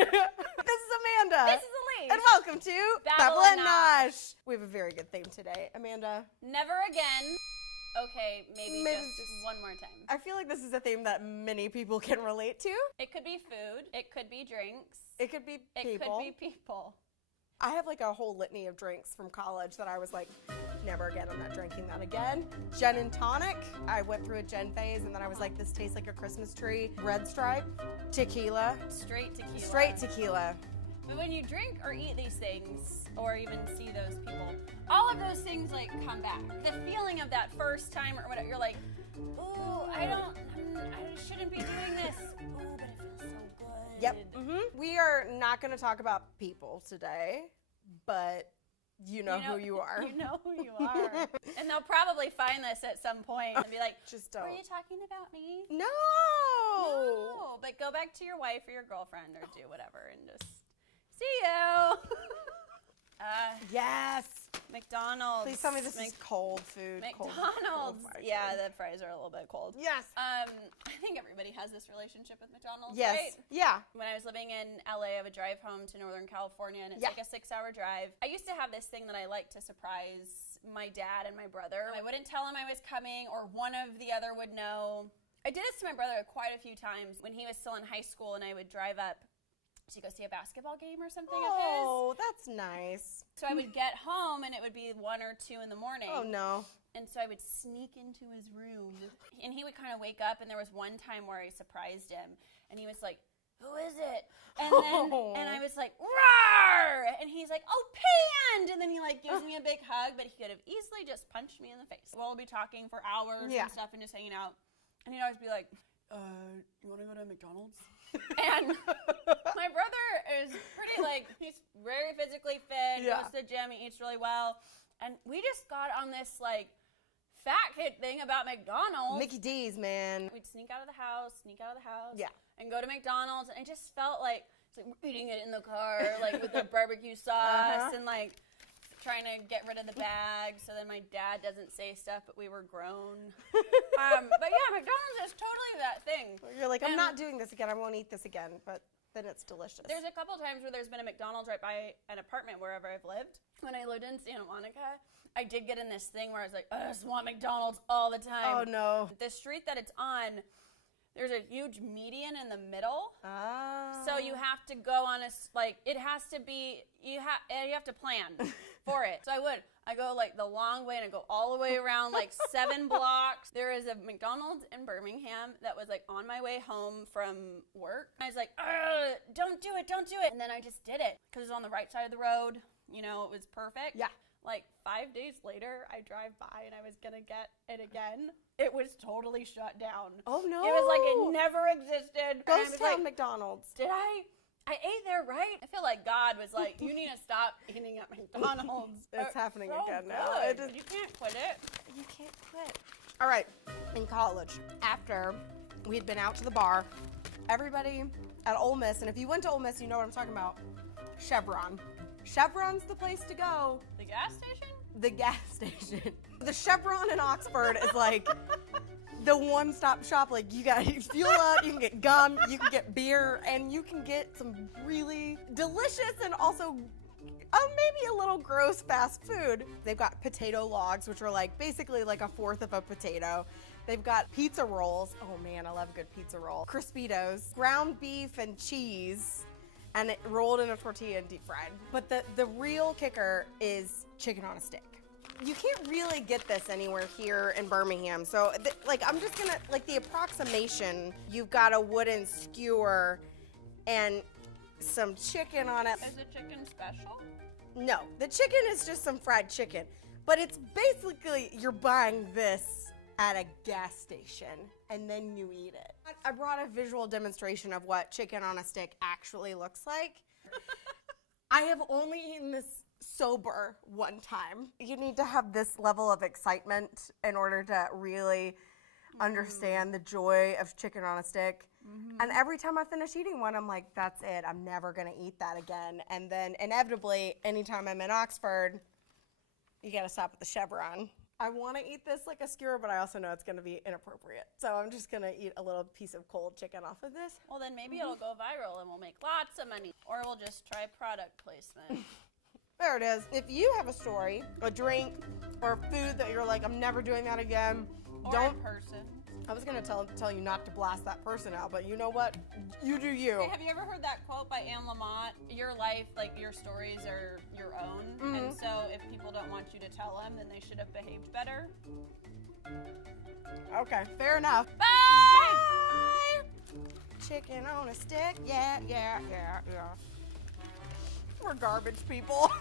Amanda. This is Elise. And welcome to Babble Nosh. We have a very good theme today. Amanda. Never again. Okay, maybe just one more time. I feel like this is a theme that many people can relate to. It could be food. It could be drinks. It could be people. It could be people. I have like a whole litany of drinks from college that I was like, never again, I'm not drinking that again. Gin and tonic. I went through a gin phase and then I was like, this tastes like a Christmas tree. Red Stripe. Tequila. Straight tequila. Straight tequila. But when you drink or eat these things, or even see those people, all of those things like come back. The feeling of that first time or whatever, you're like, ooh, I shouldn't be doing this. Ooh, but it feels so good. Yep. We are not going to talk about people today, but you know who you are. You know who you are. And they'll probably find this at some point and be like, just don't. Were you talking about me? No. No. But go back to your wife or your girlfriend or do whatever and just see you. Yes. McDonald's. Please tell me this is cold food. McDonald's. Yeah, the fries are a little bit cold. Yes. I think everybody has this relationship with McDonald's, yes. right? Yeah. When I was living in LA, I would drive home to Northern California, and it's like a 6-hour drive. I used to have this thing that I liked to surprise my dad and my brother. I wouldn't tell him I was coming, or one of the other would know. I did this to my brother quite a few times when he was still in high school, and I would drive up to go see a basketball game or something of his. Oh, that's nice. So I would get home and it would be 1 or 2 in the morning. Oh no. And so I would sneak into his room and he would kind of wake up, and there was one time where I surprised him and he was like, "Who is it?" And then and I was like, "Roar!" And he's like, "Oh, Pand!" And then he like gives me a big hug, but he could have easily just punched me in the face. We'll be talking for hours and stuff and just hanging out. And he'd always be like, you want to go to McDonald's? And my brother is pretty he's very physically fit, goes to the gym, he eats really well. And we just got on this fat kid thing about McDonald's. Mickey D's, man. We'd sneak out of the house, yeah, and go to McDonald's, and it just felt like we're eating it in the car, with the barbecue sauce and trying to get rid of the bag so then my dad doesn't say stuff, but we were grown. But yeah, McDonald's is totally that thing. You're like, I'm not doing this again. I won't eat this again, but then it's delicious. There's a couple times where there's been a McDonald's right by an apartment wherever I've lived. When I lived in Santa Monica, I did get in this thing where I was like, I just want McDonald's all the time. Oh no. The street that it's on, there's a huge median in the middle. So you have to go on it has to be, you have to plan for it. So I go the long way, and I go all the way around 7 blocks. There is a McDonald's in Birmingham that was on my way home from work. I was like, don't do it. And then I just did it because it was on the right side of the road. It was perfect. Yeah. 5 days later, I drive by and I was gonna get it again. It was totally shut down. Oh no. It was it never existed. Ghost town McDonald's. Did I ate there, right? I feel like God was like, you need to stop eating at McDonald's. It's happening so again now. You can't quit it. You can't quit. All right, in college, after we had been out to the bar, everybody at Ole Miss, and if you went to Ole Miss, you know what I'm talking about, Chevron. Chevron's the place to go. The gas station? The gas station. The Chevron in Oxford is the one-stop shop. You got to fuel up, you can get gum, you can get beer, and you can get some really delicious and also maybe a little gross fast food. They've got potato logs, which are basically a fourth of a potato. They've got pizza rolls. Oh man, I love a good pizza roll. Crispitos, ground beef and cheese, and it rolled in a tortilla and deep fried. But the real kicker is chicken on a stick. You can't really get this anywhere here in Birmingham. So I'm just gonna, the approximation, you've got a wooden skewer and some chicken on it. Is the chicken special? No, the chicken is just some fried chicken. But it's basically, you're buying this at a gas station and then you eat it. I brought a visual demonstration of what chicken on a stick actually looks like. I have only eaten this sober one time. You need to have this level of excitement in order to really understand the joy of chicken on a stick. And every time I finish eating one, I'm like, that's it. I'm never going to eat that again. And then inevitably, anytime I'm in Oxford, you got to stop at the Chevron. I want to eat this like a skewer, but I also know it's going to be inappropriate. So I'm just going to eat a little piece of cold chicken off of this. Well, then maybe it'll go viral and we'll make lots of money. Or we'll just try product placement. There it is. If you have a story, a drink, or food that you're like, I'm never doing that again, Or don't. in person. I was going to tell you not to blast that person out, but you know what? You do you. Hey, have you ever heard that quote by Anne Lamott? Your life, like your stories are your own. And so if people don't want you to tell them, then they should have behaved better. Okay, fair enough. Bye! Bye! Chicken on a stick. Yeah. We're garbage people.